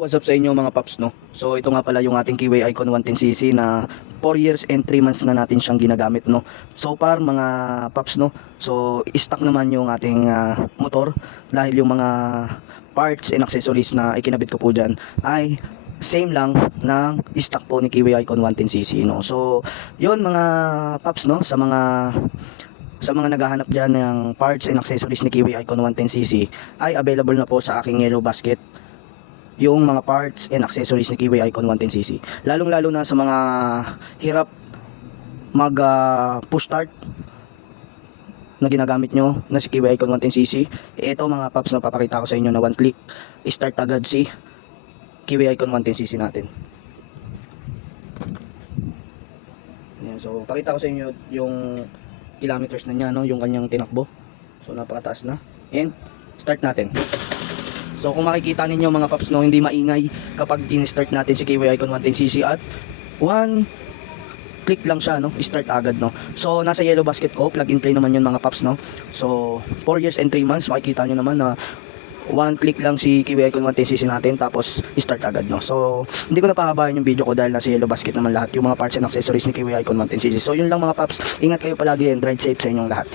What's up sa inyo mga paps, no? So ito nga pala yung ating Kiwi Icon 110cc na 4 years and 3 months na natin siyang ginagamit, no? So far mga paps, no? So stock naman yung ating motor dahil yung mga parts and accessories na ikinabit ko po dyan ay same lang ng stock po ni Kiwi Icon 110cc, no? So yun mga paps, no? Sa mga naghahanap dyan ng parts and accessories ni Kiwi Icon 110cc ay available na po sa aking yellow basket yung mga parts and accessories ni Kiwi Icon 110cc. Lalong-lalo na sa mga hirap mag push start na ginagamit nyo na si Kiwi Icon 110cc. Ito mga paps na papakita ko sa inyo na one click start agad si Kiwi Icon 110cc natin. Ayan, so pakita ko sa inyo yung kilometers na niya, no? Yung kanyang tinakbo. So napakataas na. And start natin. So kung makikita ninyo mga paps, no, hindi maingay kapag in-start natin si Kiwi Icon 110cc at one click lang siya, no, start agad, no. So nasa yellow basket ko, plug and play naman yun mga paps, no. So 4 years and 3 months, makikita nyo naman na one click lang si Kiwi Icon 110cc natin tapos start agad, no. So hindi ko na pahabayan yung video ko dahil nasa yellow basket naman lahat yung mga parts and accessories ni Kiwi Icon 110cc. So yun lang mga paps, ingat kayo palagi and ride safe sa inyong lahat.